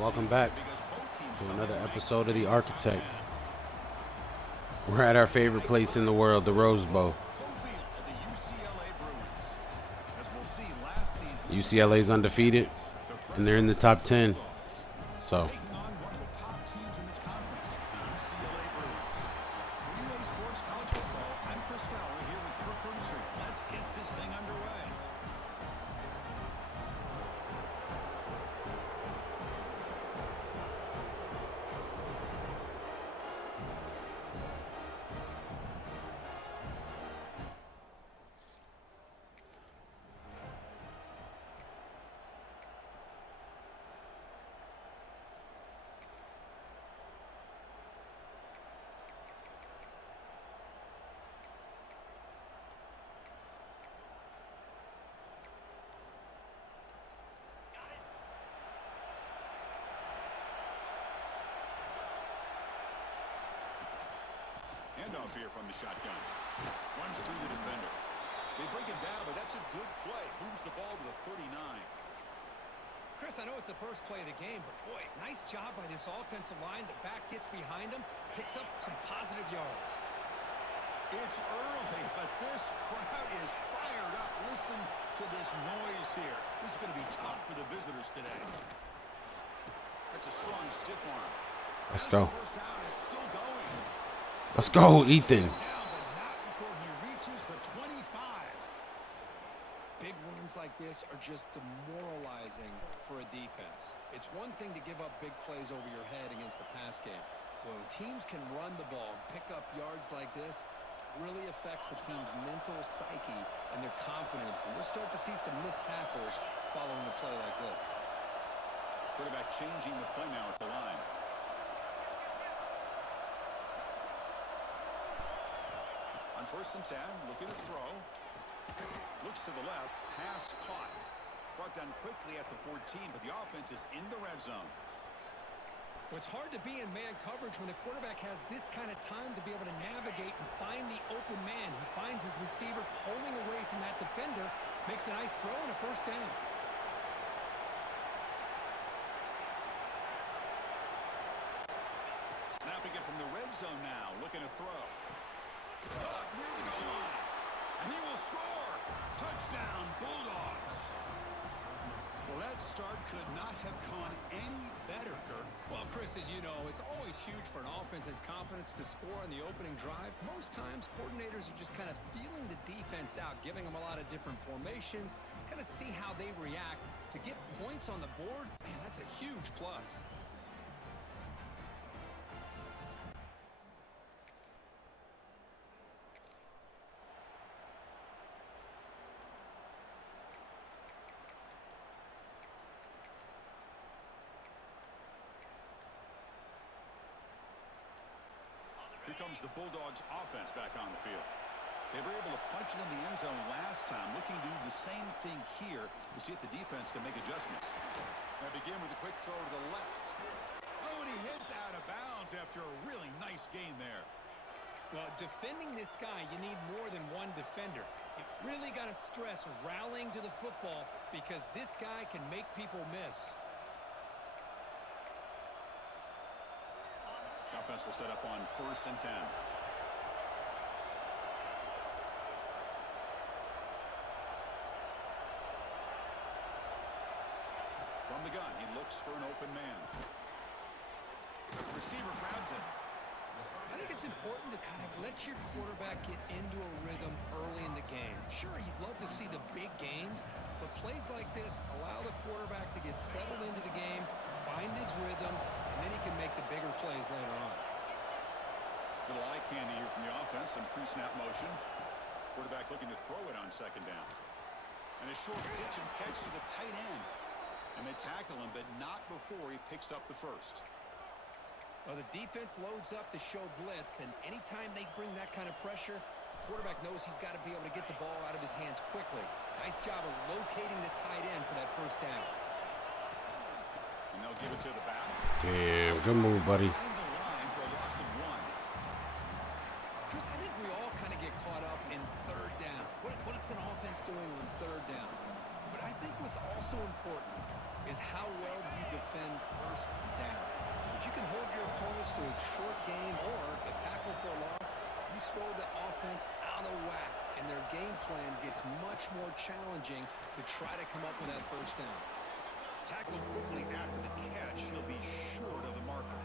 Welcome back to another episode of The Architect. We're at our favorite place in the world, the Rose Bowl. UCLA's undefeated, and they're in the top 10. So, Handoff here from the shotgun. Runs through the defender. They break it down, but that's a good play. Moves the ball to the 39. Chris, I know it's the first play of the game, but boy, nice job by this offensive line. The back gets behind him, picks up some positive yards. It's early, but this crowd is fired up. Listen to this noise here. This is going to be tough for the visitors today. That's a strong stiff arm. let's go. First down is still going. Let's go, Ethan. Big runs like this are just demoralizing for a defense. It's one thing to give up big plays over your head against the pass game. When teams can run the ball, pick up yards like this, really affects the team's mental psyche and their confidence. And you'll start to see some missed tackles following a play like this. Quarterback changing the play now at the line. On 1st and 10, looking to throw. Looks to the left, pass caught. Brought down quickly at the 14, but the offense is in the red zone. Well, it's hard to be in man coverage when the quarterback has this kind of time to be able to navigate and find the open man. He finds his receiver pulling away from that defender, makes a nice throw and a first down. Snapping it from the red zone now, looking to throw. Caught near the goal line, and he will score. Touchdown, Bulldogs. Well, that start could not have gone any better, Kirk. Well, Chris, as you know, it's always huge for an offense has confidence to score on the opening drive. Most times, coordinators are just kind of feeling the defense out, giving them a lot of different formations, kind of see how they react. To get points on the board, man, that's a huge plus. Here comes the Bulldogs offense back on the field. They were able to punch it in the end zone last time, looking to do the same thing here to see if the defense can make adjustments. They begin with a quick throw to the left. Oh, and he heads out of bounds after a really nice gain there. Well, defending this guy, you need more than one defender. You really got to stress rallying to the football because this guy can make people miss. Offense will set up on 1st and 10. From the gun, he looks for an open man. The receiver grabs it. I think it's important to kind of let your quarterback get into a rhythm early in the game. Sure, you'd love to see the big gains, but plays like this allow the quarterback to get settled into the game, find his rhythm, and then he can make the bigger plays later on. Little eye candy here from the offense, some pre-snap motion. Quarterback looking to throw it on 2nd down. And a short pitch and catch to the tight end. And they tackle him, but not before he picks up the first. Well, the defense loads up to show blitz, and anytime they bring that kind of pressure, quarterback knows he's got to be able to get the ball out of his hands quickly. Nice job of locating the tight end for that first down. And they'll give it to the back. Damn, good move, buddy. Chris, I think we all kind of get caught up in 3rd down. What's an offense doing on 3rd down? But I think what's also important is how well you defend 1st first down. If you can hold your opponents to a short gain or a tackle for a loss, you throw the offense out of whack, and their game plan gets much more challenging to try to come up with that first down. Tackled quickly after the catch, he'll be short of the marker.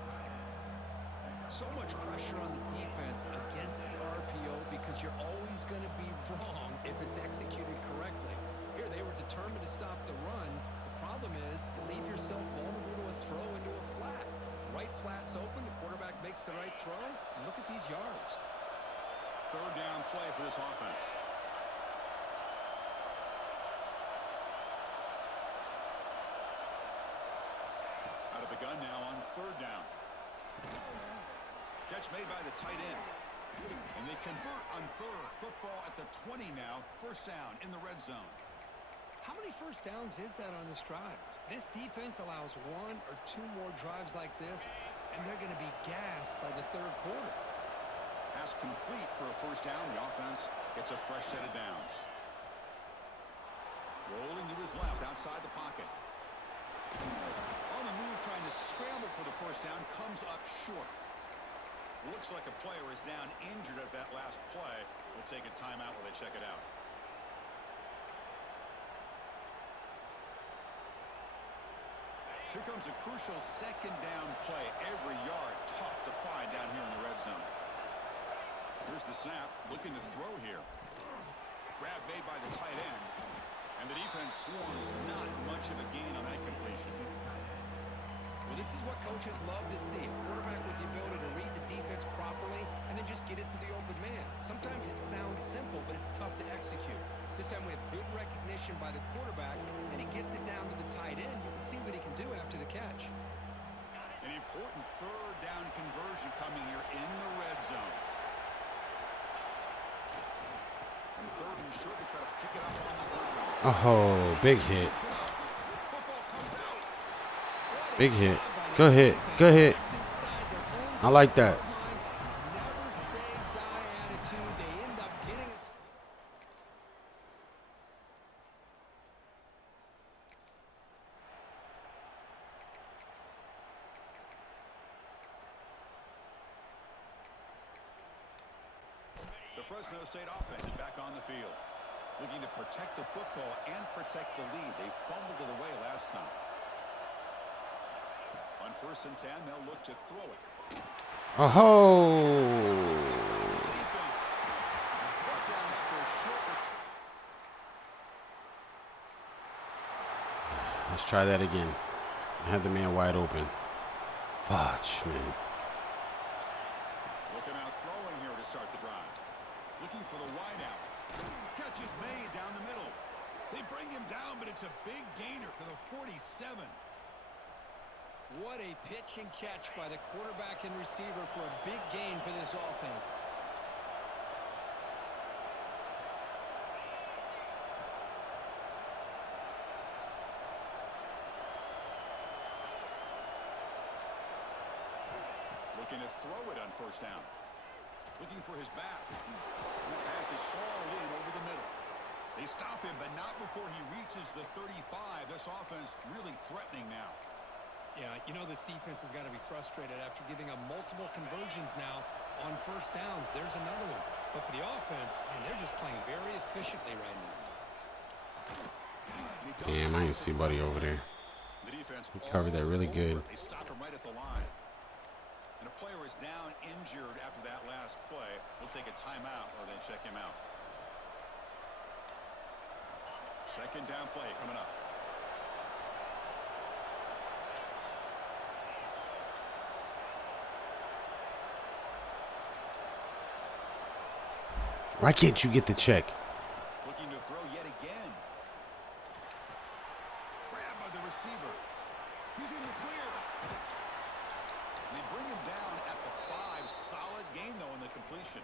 So much pressure on the defense against the RPO because you're always going to be wrong if it's executed correctly. Here, they were determined to stop the run. The problem is you leave yourself vulnerable to a throw into a flat. Right flat's open, the quarterback makes the right throw, and look at these yards. Third down play for this offense. Out of the gun now on third down. Catch made by the tight end. And they convert on third. Football at the 20 now. First down in the red zone. How many first downs is that on this drive? This defense allows one or two more drives like this, and they're going to be gassed by the third quarter. Pass complete for a first down. The offense gets a fresh set of downs. Rolling to his left outside the pocket. On the move trying to scramble for the first down. Comes up short. Looks like a player is down injured at that last play. We'll take a timeout while they check it out. Here comes a crucial second down play. Every yard tough to find down here in the red zone. Here's the snap. Looking to throw here. Grab made by the tight end. And the defense swarms. Not much of a gain on that completion. Well, this is what coaches love to see. A quarterback with the ability to read the defense properly and then just get it to the open man. Sometimes it sounds simple, but it's tough to execute. This time we have good recognition by the quarterback, and he gets it down to the tight end. You can see what he can do after the catch. An important third down conversion coming here in the red zone. And third and short, they try to pick it up on the ground. Oh, big hit. Big hit. Good hit. Good hit. I like that. Never say die attitude. They end up getting it. The Fresno State offense is back on the field. Looking to protect the football and protect the lead. They fumbled it away last time. On 1st and 10, they'll look to throw it. Oh. Let's try that again. I had the man wide open. Fudge, man. Looking out throwing here to start the drive. Looking for the wide out. Catch is made down the middle. They bring him down, but it's a big gainer to the 47. What a pitch and catch by the quarterback and receiver for a big gain for this offense. Looking to throw it on 1st down. Looking for his back. And the pass is all in over the middle. They stop him, but not before he reaches the 35. This offense really threatening now. Yeah, you know this defense has got to be frustrated after giving up multiple conversions now on 1st downs. There's another one. But for the offense, man, they're just playing very efficiently right now. Damn, I didn't see Buddy over there. The defense He covered that really good. They stopped him right at the line. And a player is down injured after that last play. We'll take a timeout or then check him out. Second down play coming up. Why can't you get the check? Looking to throw yet again. Grabbed by the receiver. He's in the clear. They bring him down at the 5. Solid gain, though, in the completion.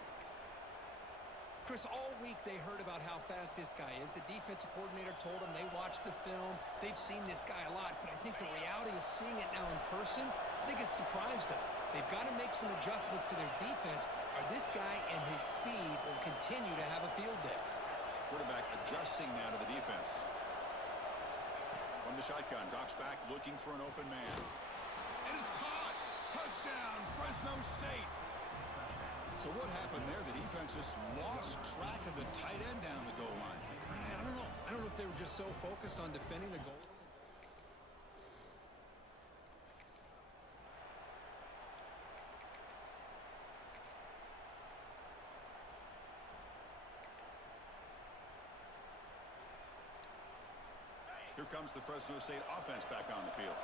Chris, all week they heard about how fast this guy is. The defensive coordinator told them they watched the film. They've seen this guy a lot. But I think the reality of seeing it now in person, I think it's surprised them. They've got to make some adjustments to their defense, or this guy and his speed will continue to have a field day. Quarterback adjusting now to the defense. From the shotgun, drops back, looking for an open man. And it's caught. Touchdown, Fresno State. So what happened there? The defense just lost track of the tight end down the goal line. I don't know. I don't know if they were just so focused on defending the goal. Here comes the Fresno State offense back on the field.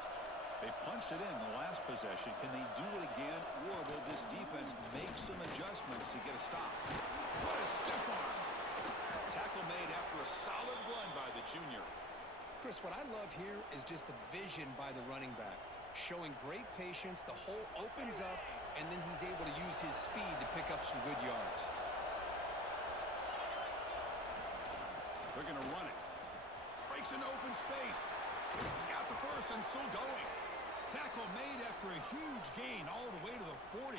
They punched it in the last possession. Can they do it again, or will this defense make some adjustments to get a stop? What a stiff arm. Tackle made after a solid run by the junior. Chris, what I love here is just the vision by the running back. Showing great patience, the hole opens up, and then he's able to use his speed to pick up some good yards. They're going to run it. Breaks into open space. He's got the first and still going. Tackle made after a huge gain all the way to the 40.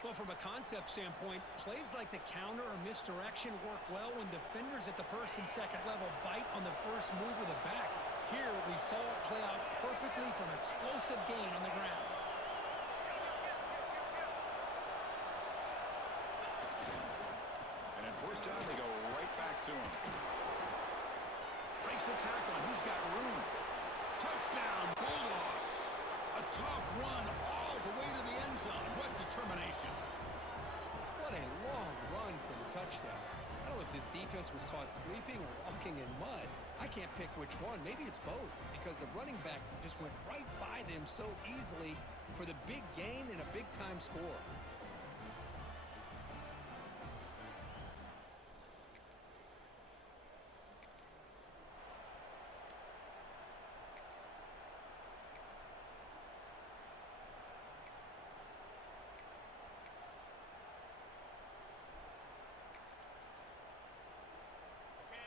Well, from a concept standpoint, plays like the counter or misdirection work well when defenders at the first and second level bite on the first move of the back. Here, we saw it play out perfectly for an explosive gain on the ground. And at first down, they go right back to him. Breaks a tackle, and he's got room. Touchdown, Bulldogs. A tough run all the way to the end zone. What determination. What a long run for the touchdown. I don't know if this defense was caught sleeping or walking in mud. I can't pick which one. Maybe it's both, because the running back just went right by them so easily for the big gain and a big-time score.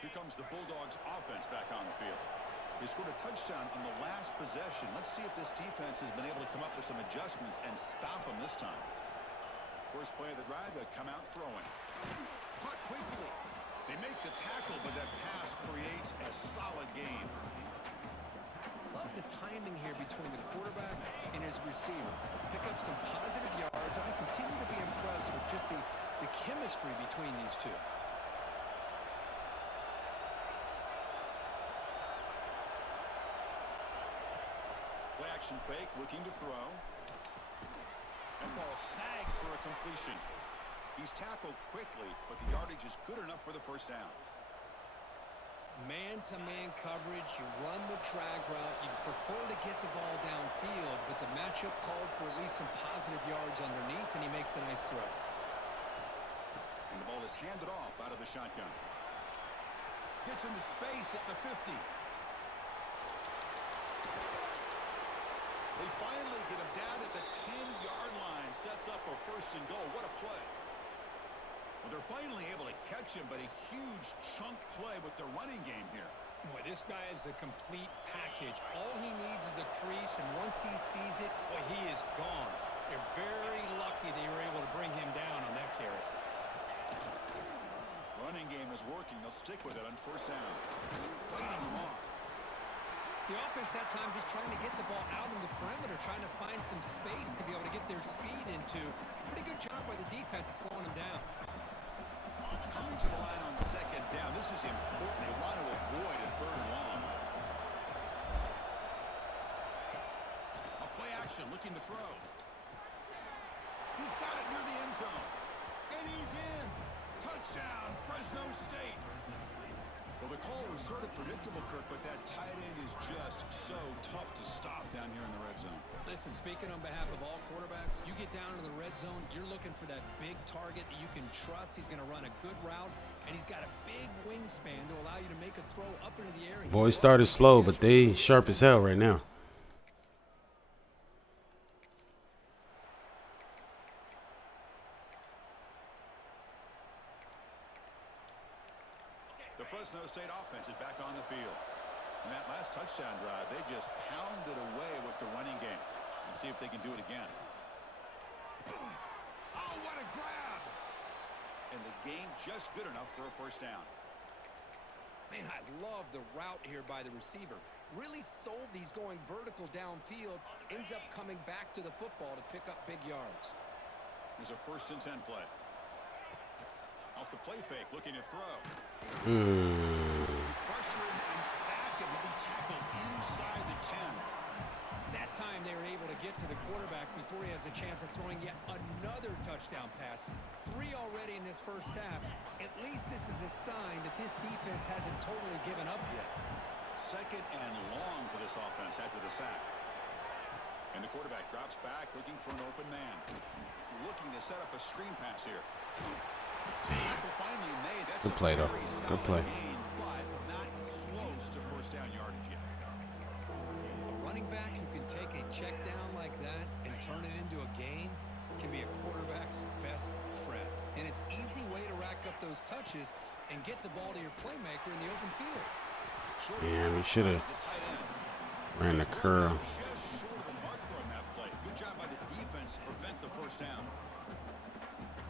Here comes the Bulldogs offense back on the field. They scored a touchdown on the last possession. Let's see if this defense has been able to come up with some adjustments and stop them this time. First play of the drive, they come out throwing. Caught quickly. They make the tackle, but that pass creates a solid gain. Love the timing here between the quarterback and his receiver. Pick up some positive yards. I continue to be impressed with just the chemistry between these two. Play action fake, looking to throw. And ball snagged for a completion. He's tackled quickly, but the yardage is good enough for the first down. Man-to-man coverage, you run the drag route, you prefer to get the ball downfield, but the matchup called for at least some positive yards underneath, and he makes a nice throw. And the ball is handed off out of the shotgun. Gets into space at the 50. They finally get him down at the 10-yard line. Sets up a first and goal. What a play. Well, they're finally able to catch him, but a huge chunk play with the running game here. Boy, this guy is a complete package. All he needs is a crease, and once he sees it, boy, he is gone. They're very lucky they were able to bring him down on that carry. Running game is working. They'll stick with it on first down. Fighting him off. The offense that time just trying to get the ball out in the perimeter, trying to find some space to be able to get their speed into. Pretty good job by the defense of slowing him down. Coming to the line on second down. This is important. They want to avoid a third and long. A play action, looking to throw. He's got it near the end zone. And he's in. Touchdown, Fresno State. Well, the call was sort of predictable, Kirk, but that tight end is just so tough to stop down here in the red zone. Listen, speaking on behalf of all quarterbacks, you get down into the red zone, you're looking for that big target that you can trust. He's going to run a good route, and he's got a big wingspan to allow you to make a throw up into the air. Boys started slow, but they sharp as hell right now. The Fresno State offense is back on the field. In that last touchdown drive, they just pounded away with the running game. And see if they can do it again. Oh, what a grab! And the gain just good enough for a first down. Man, I love the route here by the receiver. really sold these going vertical downfield, ends up coming back to the football to pick up big yards. Here's a 1st and 10 play. Off the play fake, looking to throw. Pressure and sack, and he'll be tackled inside the 10. That time they were able to get to the quarterback before he has a chance of throwing yet another touchdown pass. 3 already in this first half. At least this is a sign that this defense hasn't totally given up yet. 2nd and long for this offense after the sack. And the quarterback drops back, looking for an open man. Looking to set up a screen pass here. Tackle finally made. That's good play, though. Good play. Gain, but not close to 1st down yardage yet. A running back who can take a check down like that and turn it into a gain can be a quarterback's best friend. And it's an easy way to rack up those touches and get the ball to your playmaker in the open field. Yeah, we should have ran the curl. Just short of the marker on that play. Good job by the defense to prevent the 1st down.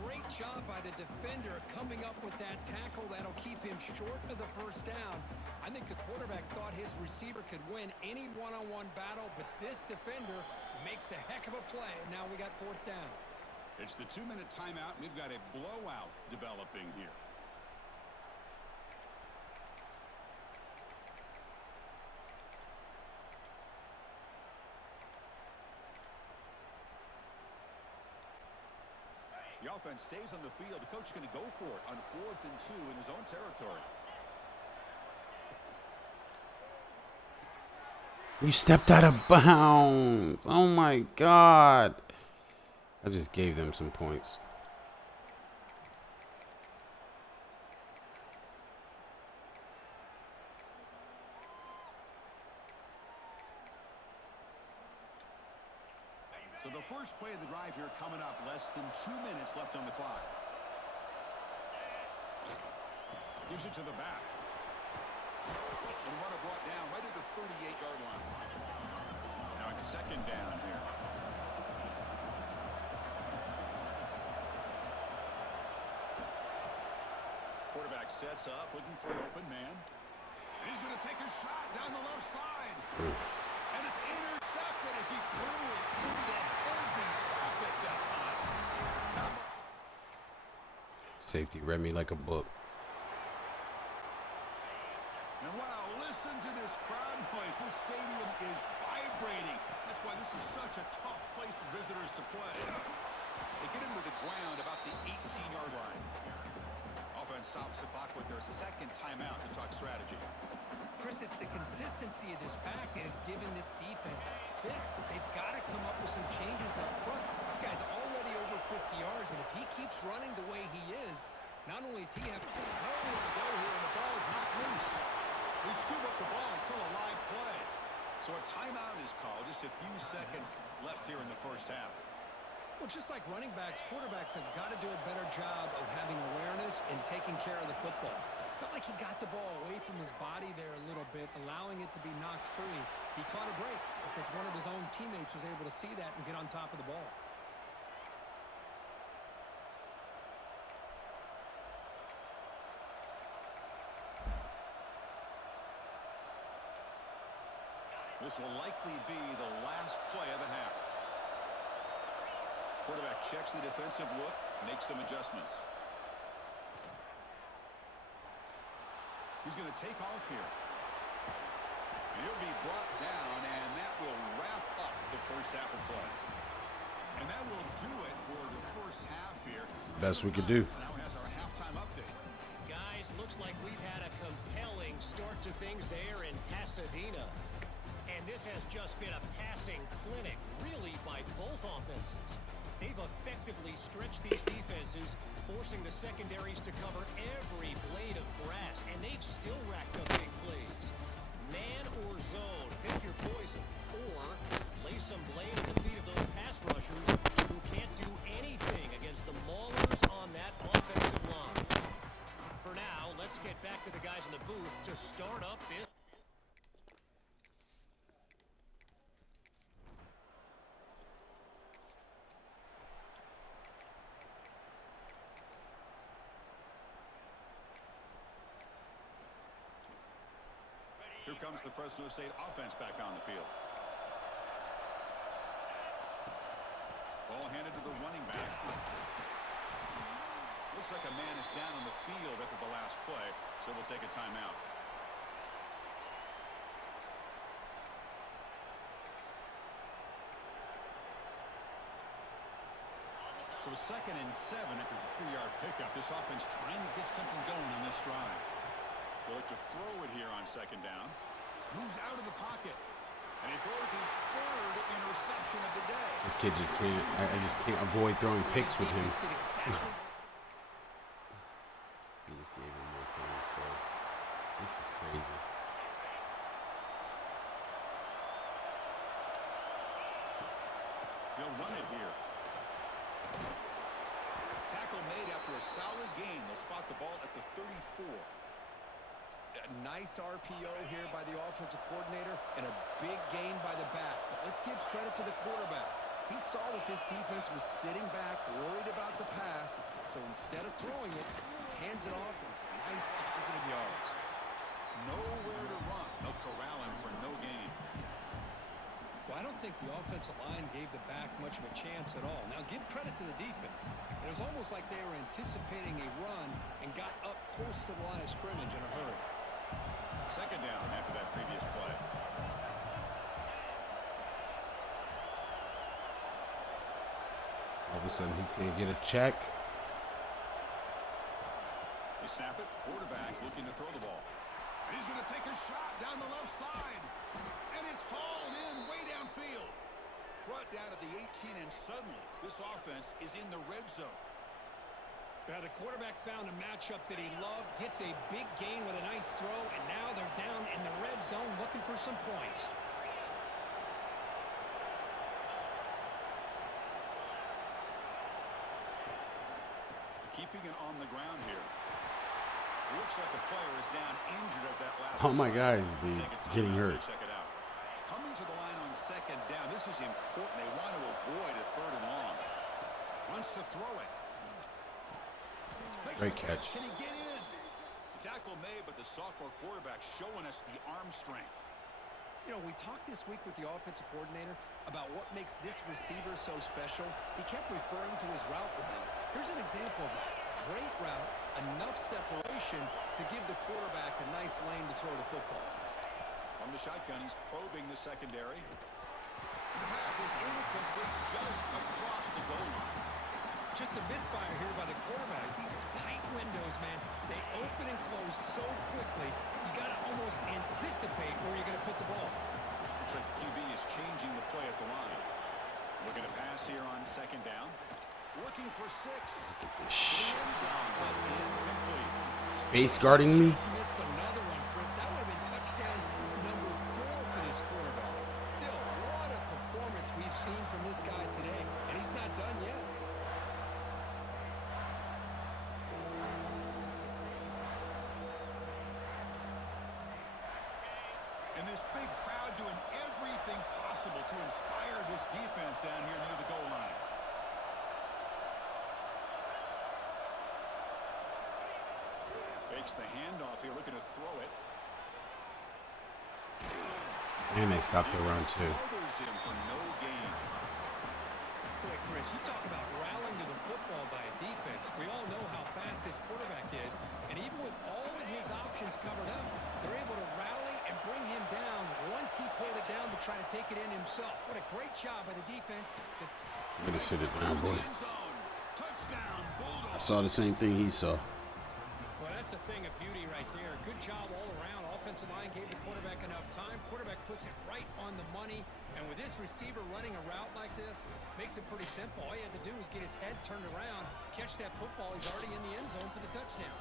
Great job by the defender coming up with that tackle that'll keep him short of the 1st down. I think the quarterback thought his receiver could win any one-on-one battle, but this defender makes a heck of a play. Now we got 4th down. It's the 2-minute timeout. We've got a blowout developing here. The offense stays on the field. The coach is going to go for it on 4th and 2 in his own territory. You stepped out of bounds. Oh my God. I just gave them some points. So the first play of the drive here coming up, less than 2 minutes left on the clock. Gives it to the back. And the runner brought down right at the 38-yard line. Now it's 2nd down here. Quarterback sets up, looking for an open man. And he's going to take a shot down the left side. And it's intercepted as he threw it into heavy traffic that time. Safety read me like a book. And wow, listen to this crowd noise. This stadium is vibrating. That's why this is such a tough place for visitors to play. They get him to the ground about the 18-yard line. Offense stops the clock with their 2nd timeout to talk strategy. Chris, it's the consistency of this pack that has given this defense fits. They've got to come up with some changes up front. This guy's already over 50 yards, and if he keeps running the way he is, not only is he have nowhere to go here, and the ball is not loose. They scoop up the ball. It's still a live play. So a timeout is called. Just a few seconds left here in the first half. Well, just like running backs, quarterbacks have got to do a better job of having awareness and taking care of the football. Felt like he got the ball away from his body there a little bit, allowing it to be knocked free. He caught a break because one of his own teammates was able to see that and get on top of the ball. This will likely be the last play of the half. Quarterback checks the defensive look, makes some adjustments. He's going to take off here. And he'll be brought down, and that will wrap up the first half of play. And that will do it for the first half here. Best we could do. Now has our halftime update. Guys, looks like we've had a compelling start to things there in Pasadena. And this has just been a passing clinic, really, by both offenses. They've effectively stretched these defenses, forcing the secondaries to cover every blade of grass, and they've still racked up big plays. Man or zone, pick your poison, or lay some blame at the feet of those pass rushers who can't do anything against the maulers on that offensive line. For now, let's get back to the guys in the booth to start up this. Here comes the Fresno State offense back on the field. Ball handed to the running back. Looks like a man is down on the field after the last play, so we'll take a timeout. So 2nd and 7 after the 3-yard pickup. This offense trying to get something going on this drive. They look to throw it here on 2nd down. Moves out of the pocket. And he throws his 3rd interception of the day. This kid just can't. I just can't avoid throwing picks with him. He just gave him more points, bro. This is crazy. They'll run it here. Tackle made after a solid gain. They'll spot the ball at the 34. A nice RPO here by the offensive coordinator and a big gain by the back. But let's give credit to the quarterback. He saw that this defense was sitting back, worried about the pass. So instead of throwing it, he hands it off and some nice positive yards. Nowhere to run. They'll corral him for no gain. Well, I don't think the offensive line gave the back much of a chance at all. Now, give credit to the defense. It was almost like they were anticipating a run and got up close to the line of scrimmage in a hurry. 2nd down after that previous play. All of a sudden, he can't get a check. They snap it. Quarterback looking to throw the ball. And he's going to take a shot down the left side. And it's hauled in way downfield. Brought down at the 18, and suddenly this offense is in the red zone. Now the quarterback found a matchup that he loved, gets a big gain with a nice throw, and now they're down in the red zone looking for some points. Keeping it on the ground here. Looks like a player is down injured at that last. Oh my guys, dude, getting hurt. Check it out. Coming to the line on 2nd down. This is important. They want to avoid a 3rd and long. Wants to throw it. Makes Great the catch. Can he get in? The tackle made, but the sophomore quarterback showing us the arm strength. You know, we talked this week with the offensive coordinator about what makes this receiver so special. He kept referring to his route running. Here's an example of that. Great route, enough separation to give the quarterback a nice lane to throw the football. On the shotgun, he's probing the secondary. The pass is incomplete just across the goal line. Just a misfire here by the quarterback. These are tight windows, man. They open and close so quickly, you got to almost anticipate where you're going to put the ball. Looks like the QB is changing the play at the line. Looking to pass here on 2nd down. Looking for 6. End zone, but incomplete. Space guarding me. Missed another one, Chris. That would have been touchdown number 4 for this quarterback. Still, what a performance we've seen from this guy today, and he's not done yet. And this big crowd doing everything possible to inspire this defense down here near the goal line. Fakes the handoff here, looking to throw it. And they stopped the run too. Smothers him for no gain. Boy, Chris, you talk about rallying to the football by a defense. We all know how fast this quarterback is, and even with all of his options covered up, they're able to rally and bring him down once he pulled it down to try to take it in himself. What a great job by the defense. I'm gonna sit it down, boy. Touchdown, Bulldogs. I saw the same thing he saw. Well, that's a thing of beauty right there. Good job all around. Offensive line gave the quarterback enough time. Quarterback puts it right on the money. And with this receiver running a route like this, makes it pretty simple. All you have to do is get his head turned around, catch that football. He's already in the end zone for the touchdown.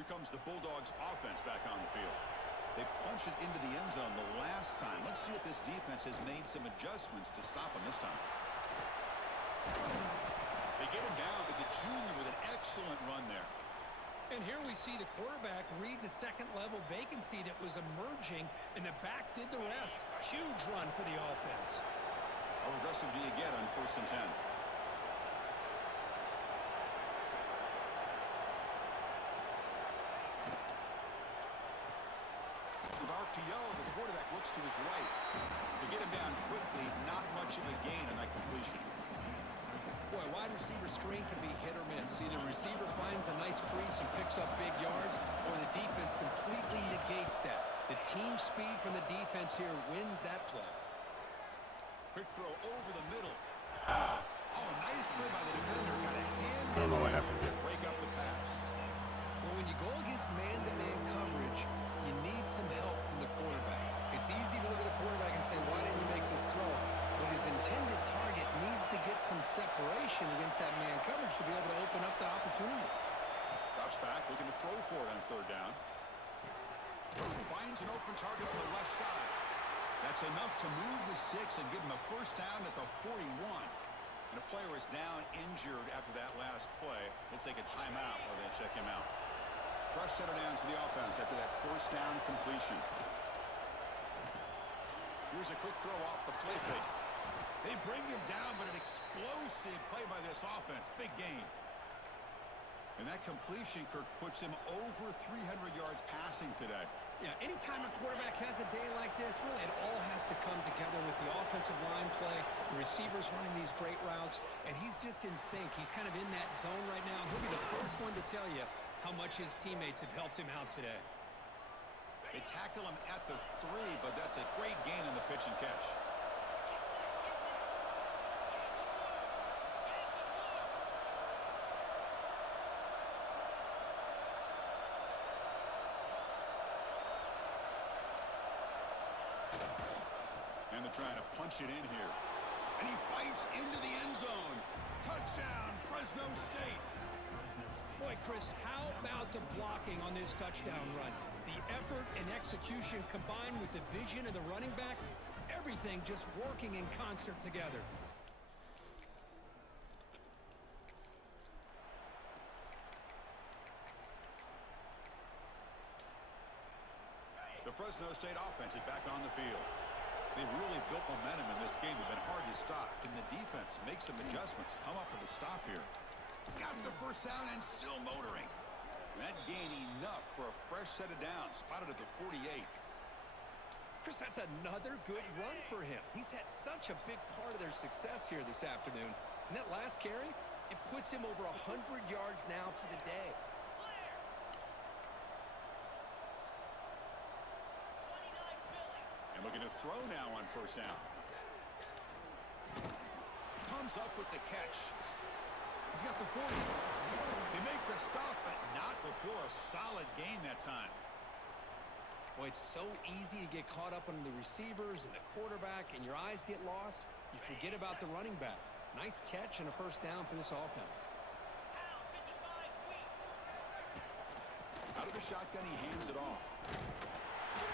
Here comes the Bulldogs offense back on the field. They punched it into the end zone the last time. Let's see if this defense has made some adjustments to stop them this time. They get him down, but the junior with an excellent run there. And here we see the quarterback read the second-level vacancy that was emerging, and the back did the rest. Huge run for the offense. How aggressive do you get on 1st and 10? With RPO, the quarterback looks to his right. They get him down quickly, not much of a gain on that completion. Boy, wide receiver screen can be hit or miss. Either receiver finds a nice crease and picks up big yards, or the defense completely negates that. The team speed from the defense here wins that play. Quick throw over the middle. Oh, nice play by the defender. Got a hand. I don't know what happened here. Break up the pass. Well, when you go against man-to-man coverage, you need some help from the quarterback. It's easy to look at the quarterback and say, why didn't you make this throw? But his intended target needs to get some separation against that man coverage to be able to open up the opportunity. Drops back, looking to throw for it on 3rd down. Finds an open target on the left side. That's enough to move the sticks and give him a 1st down at the 41. And a player is down injured after that last play. We'll take a timeout while they check him out. Fresh set of downs for the offense after that 1st down completion. Here's a quick throw off the play fake. They bring him down, but an explosive play by this offense. Big gain. And that completion, Kirk, puts him over 300 yards passing today. Yeah, anytime a quarterback has a day like this, really it all has to come together with the offensive line play, the receivers running these great routes, and he's just in sync. He's kind of in that zone right now. He'll be the first one to tell you how much his teammates have helped him out today. They tackle him at the 3, but that's a great gain on the pitch and catch. And they're trying to punch it in here. And he fights into the end zone. Touchdown, Fresno State. Boy, Chris, how about the blocking on this touchdown run? The effort and execution combined with the vision of the running back, everything just working in concert together. The Fresno State offense is back on the field. They've really built momentum in this game. They've been hard to stop. Can the defense make some adjustments, come up with a stop here? Got the 1st down and still motoring. That gain enough for a fresh set of downs. Spotted at the 48. Chris, that's another good run for him. He's had such a big part of their success here this afternoon. And that last carry, it puts him over 100 yards now for the day. And looking to throw now on 1st down. Comes up with the catch. He's got the 40. They make the stop, but not before a solid gain that time. Boy, it's so easy to get caught up on the receivers and the quarterback, and your eyes get lost. You forget about the running back. Nice catch and a 1st down for this offense. Out of the shotgun, he hands it off.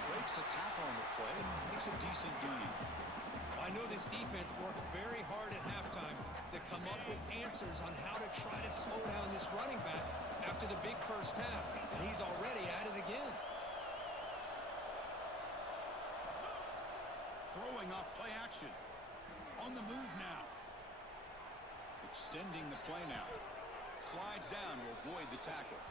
Breaks a tackle on the play, makes a decent gain. I know this defense worked very hard at halftime to come up with answers on how to try to slow down this running back after the big 1st half, and he's already at it again. Throwing off play action. On the move now. Extending the play now. Slides down to avoid the tackle.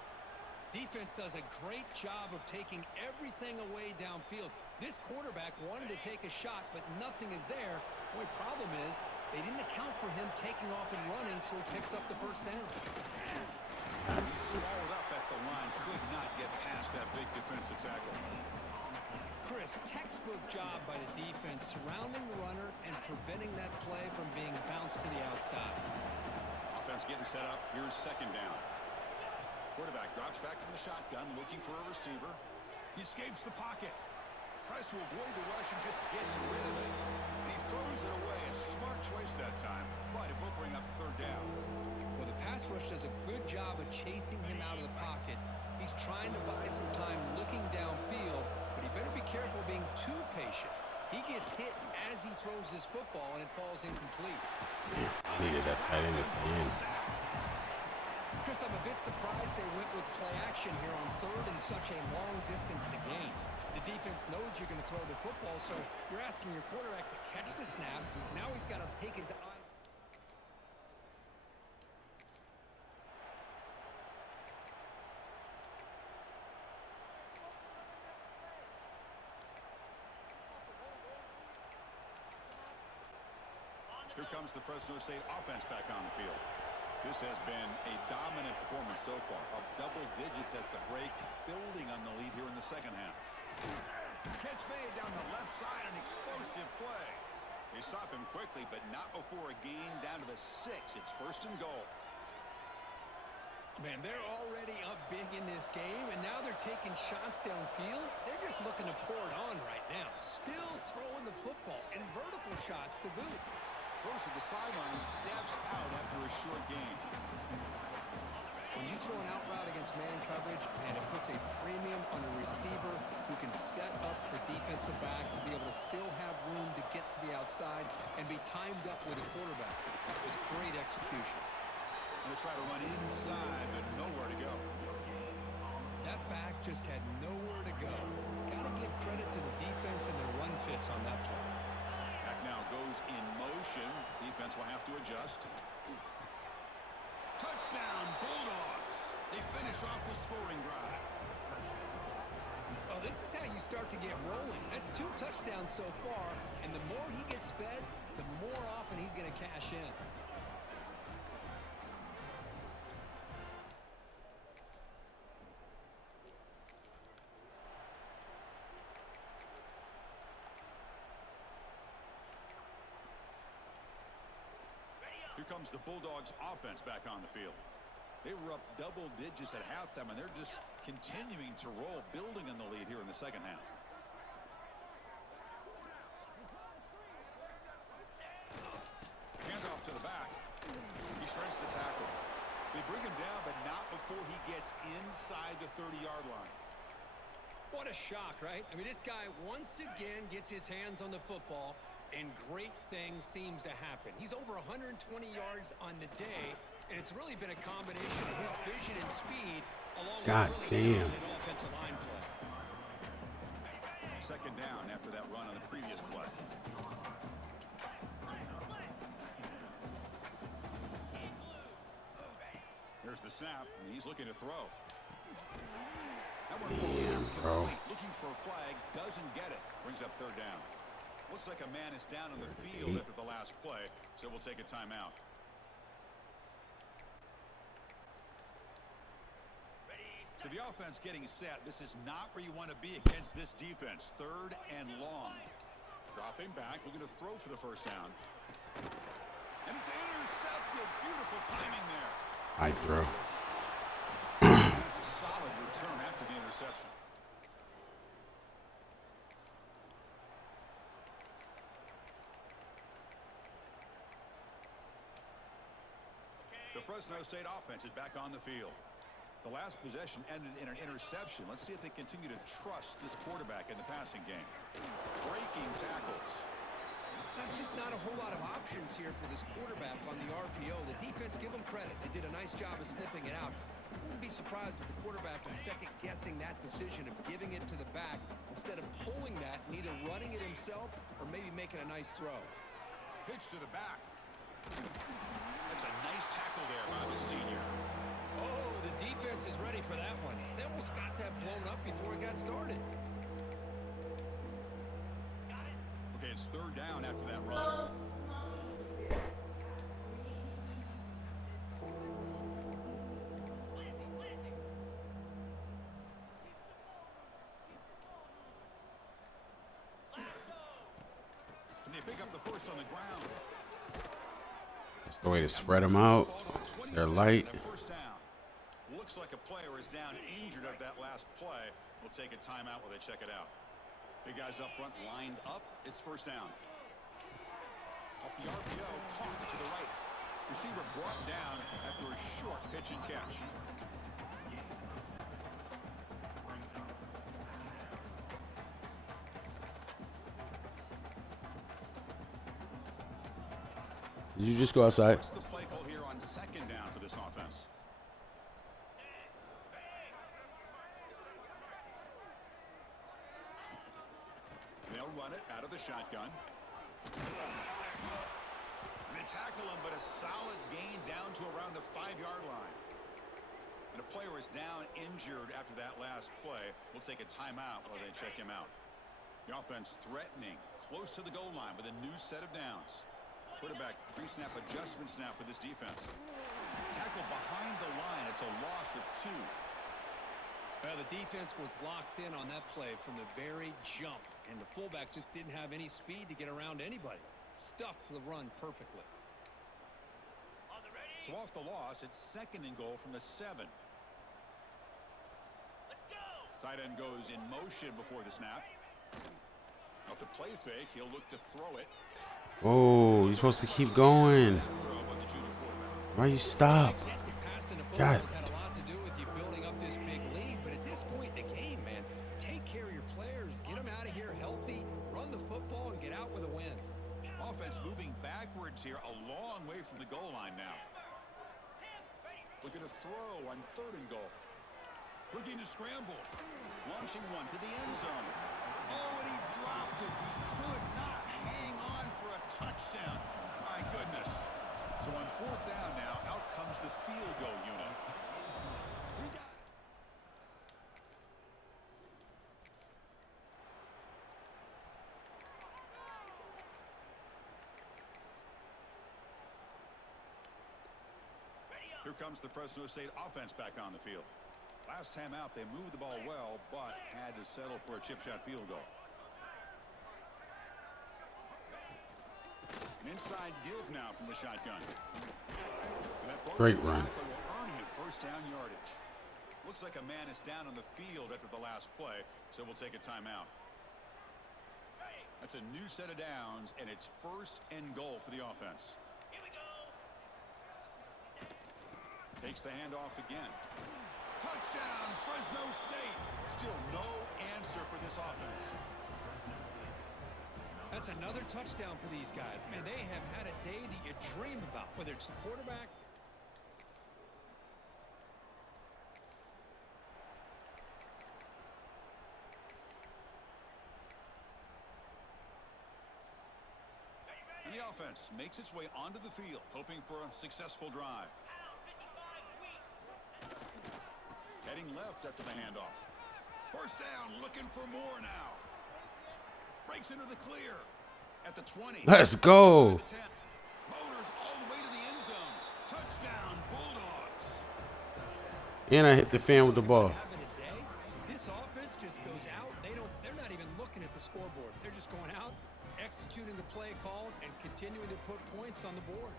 Defense does a great job of taking everything away downfield. This quarterback wanted to take a shot, but nothing is there. The only problem is they didn't account for him taking off and running, so he picks up the 1st down. He swallowed up at the line. Could not get past that big defensive tackle. Chris, textbook job by the defense, surrounding the runner and preventing that play from being bounced to the outside. Offense getting set up. Here's 2nd down. Quarterback drops back into the shotgun, looking for a receiver. He escapes the pocket. Tries to avoid the rush and just gets rid of it. And he throws it away. A smart choice that time. But it will bring up 3rd down. Well, the pass rush does a good job of chasing him out of the pocket. He's trying to buy some time looking downfield, but he better be careful being too patient. He gets hit as he throws this football, and it falls incomplete. I needed that tight end to stand. Chris, I'm a bit surprised they went with play action here on third and such a long distance to gain. The defense knows you're going to throw the football, so you're asking your quarterback to catch the snap. Now he's got to take his eye. Here comes the Fresno State offense back on the field. This has been a dominant performance so far, up double digits at the break, building on the lead here in the second half. Catch made down the left side, an explosive play. They stop him quickly, but not before a gain down to the 6. It's first and goal. Man, they're already up big in this game, and now they're taking shots downfield. They're just looking to pour it on right now. Still throwing the football, and vertical shots to boot. Goes to the sideline, steps out after a short gain. When you throw an out route against man coverage, and it puts a premium on a receiver who can set up the defensive back to be able to still have room to get to the outside and be timed up with a quarterback. That was great execution. Going to try to run inside, but nowhere to go. That back just had nowhere to go. Got to give credit to the defense and their run fits on that play. Back now goes in motion. Defense will have to adjust. Touchdown, Bulldogs. They finish off the scoring drive. Oh, this is how you start to get rolling. That's 2 touchdowns so far, and the more he gets fed, the more often he's going to cash in. Here comes the Bulldogs offense back on the field. They were up double digits at halftime, and they're just continuing to roll, building on the lead here in the second half. Handoff to the back. He shreds the tackle. They bring him down, but not before he gets inside the 30-yard line. What a shock, right? I mean, this guy once again gets his hands on the football, and great things seems to happen. He's over 120 yards on the day, and it's really been a combination of his vision and speed along with really an offensive line play. Second down after that run on the previous play. Here's the snap, and he's looking to throw. Damn, bro. Looking for a flag, doesn't get it. Brings up third down. Looks like a man is down on the field after the last play, so we'll take a timeout. So the offense getting set. This is not where you want to be against this defense. Third and long. Dropping back, looking to throw for the first down. And it's intercepted. Beautiful timing there. I throw. That's a solid return after the interception. The Fresno State offense is back on the field. The last possession ended in an interception. Let's see if they continue to trust this quarterback in the passing game. Breaking tackles. That's just not a whole lot of options here for this quarterback on the RPO. The defense, give them credit. They did a nice job of sniffing it out. I wouldn't be surprised if the quarterback is second-guessing that decision of giving it to the back instead of pulling that and either running it himself or maybe making a nice throw. Pitch to the back. That's a nice tackle there by the senior. Oh, the defense is ready for that one. They almost got that blown up before it got started. Okay, it's third down after that run. Can they pick up the first on the ground? That's the way to spread them out. They're light. First down. Looks like a player is down injured at that last play. We'll take a timeout while they check it out. Big guys up front lined up. It's first down. Off the RPO, caught to the right. Receiver brought down after a short pitch and catch. Did you just go outside? What's the play call here on second down for this offense? They'll run it out of the shotgun. And they tackle him, but a solid gain down to around the 5-yard line. And a player is down injured after that last play. We'll take a timeout while they check him out. The offense threatening, close to the goal line with a new set of downs. Quarterback pre-snap adjustments now for this defense. Tackle behind the line. It's a loss of 2. Well, the defense was locked in on that play from the very jump, and the fullback just didn't have any speed to get around anybody. Stuffed the run perfectly. So off the loss, it's 2nd and goal from the 7. Let's go. Tight end goes in motion before the snap. Off the play fake, he'll look to throw it. Oh, you're supposed to keep going. Throw by the junior quarterback. Why you stop? God. Has had a lot to do with you building up this big lead, but at this point in the game, man, take care of your players, get them out of here healthy, run the football, and get out with a win. Offense moving backwards here, a long way from the goal line now. Looking to throw on 3rd and goal. Looking to scramble. Launching one to the end zone. Oh, and he dropped it. He could not hang on for a touchdown. My goodness. So on 4th down now, out comes the field goal unit. Here comes the Fresno State offense back on the field. Last time out, they moved the ball well, but had to settle for a chip shot field goal. An inside give now from the shotgun. Great run. Will earn him 1st down yardage. Looks like a man is down on the field after the last play, so we'll take a timeout. That's a new set of downs, and it's 1st and goal for the offense. Takes the handoff again. Touchdown, Fresno State. Still no answer for this offense. That's another touchdown for these guys. Man, they have had a day that you dream about, whether it's the quarterback. And the offense makes its way onto the field, hoping for a successful drive. Heading left after the handoff. 1st down, looking for more now. Breaks into the clear at the 20. Let's go. Motors all the way to the end zone. Touchdown, Bulldogs. And I hit the fan with the ball. This offense just goes out. They're not even looking at the scoreboard. They're just going out, executing the play called, and continuing to put points on the board.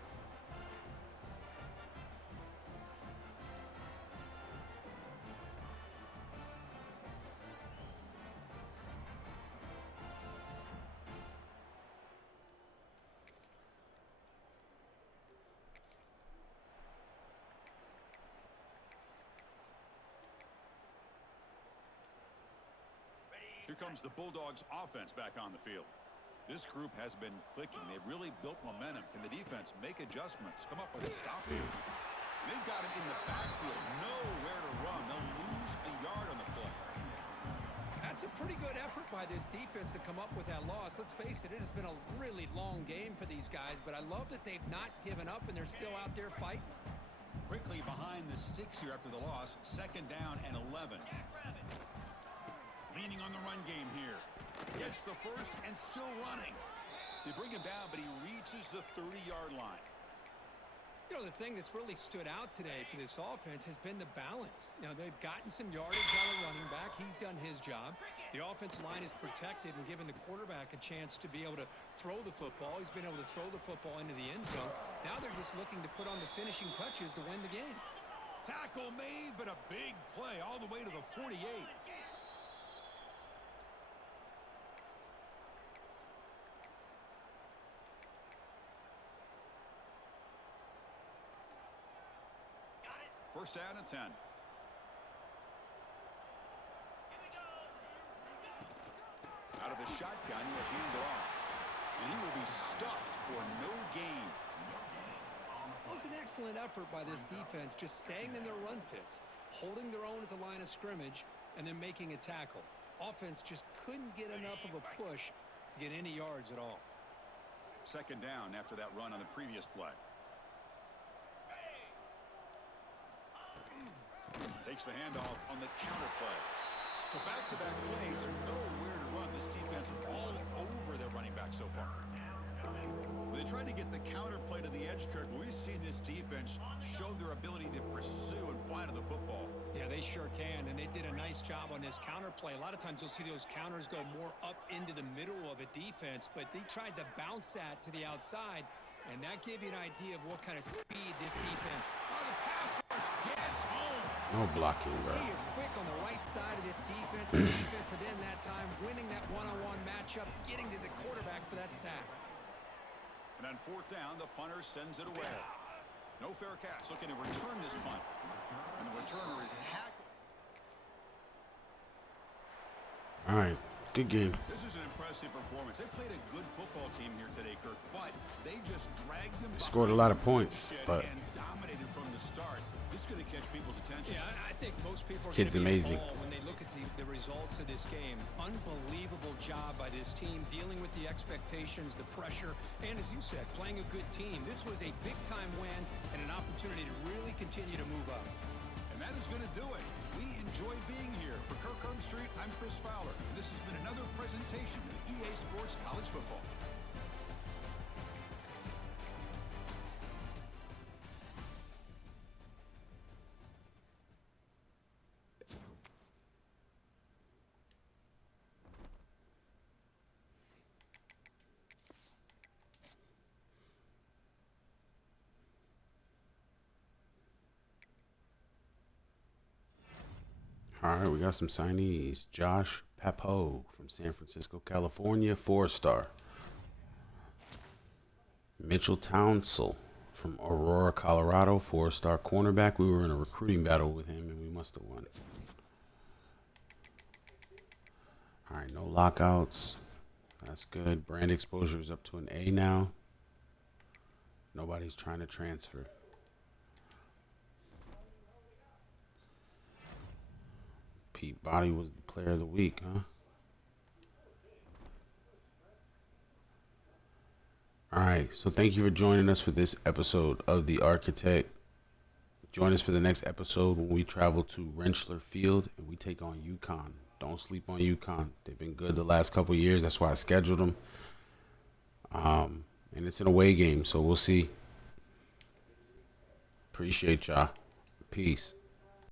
Here comes the Bulldogs offense back on the field. This group has been clicking. They've really built momentum. Can the defense make adjustments? Come up with a stop here. They've got it in the backfield. Nowhere to run. They'll lose a yard on the play. That's a pretty good effort by this defense to come up with that loss. Let's face it, it has been a really long game for these guys, but I love that they've not given up and they're still out there fighting. Quickly behind the sticks here after the loss. 2nd down and 11. Leaning on the run game here. Gets the first and still running. They bring him down, but he reaches the 30-yard line. You know, the thing that's really stood out today for this offense has been the balance. Now, they've gotten some yardage out of running back. He's done his job. The offensive line is protected and given the quarterback a chance to be able to throw the football. He's been able to throw the football into the end zone. Now they're just looking to put on the finishing touches to win the game. Tackle made, but a big play all the way to the 48. First down and 10. Out of the shotgun, he'll hand it off. And he will be stuffed for no gain. was an excellent effort by this defense, just staying in their run fits, holding their own at the line of scrimmage, and then making a tackle. Offense just couldn't get enough of a push to get any yards at all. Second down after that run on the previous play. Takes the handoff on the counter play. So back-to-back plays, nowhere to run. This defense all over their running back so far. When they tried to get the counter play to the edge, Kirk, we've seen this defense show their ability to pursue and fly to the football. Yeah, they sure can, and they did a nice job on this counter play. A lot of times you'll see those counters go more up into the middle of a defense, but they tried to bounce that to the outside, and that gave you an idea of what kind of speed this defense. Oh, the pass rush gets home. No blocking, bro. He is quick on the right side of this defense. The defensive end that time, winning that one-on-one matchup, getting to the quarterback for that sack. And on fourth down, the punter sends it away. No fair catch. Looking to return this punt. And the returner is tackled. All right, good game. This is an impressive performance. They played a good football team here today, Kirk, but they just dragged them. They scored a lot of points, but and dominated from the start. This is going to catch people's attention. Yeah, I think most people are Kid's going to be amazing. when they look at the results of this game. Unbelievable job by this team, dealing with the expectations, the pressure, and as you said, playing a good team. This was a big-time win and an opportunity to really continue to move up. And that is going to do it. We enjoyed being here. For Kirk Street, I'm Chris Fowler, and this has been another presentation of EA Sports College Football. all right, we got some signees. Josh Papo from San Francisco, California, 4-star. Mitchell Townsell from Aurora, Colorado, 4-star cornerback. We were in a recruiting battle with him, and we must have won. All right, no lockouts. That's good. Brand exposure is up to an A now. Nobody's trying to transfer. Pete Body was the player of the week, huh? All right, so thank you for joining us for this episode of The Architect. Join us for the next episode when we travel to Rentschler Field and we take on UConn. Don't sleep on UConn. They've been good the last couple of years. That's why I scheduled them. And it's an away game, so we'll see. Appreciate y'all. Peace.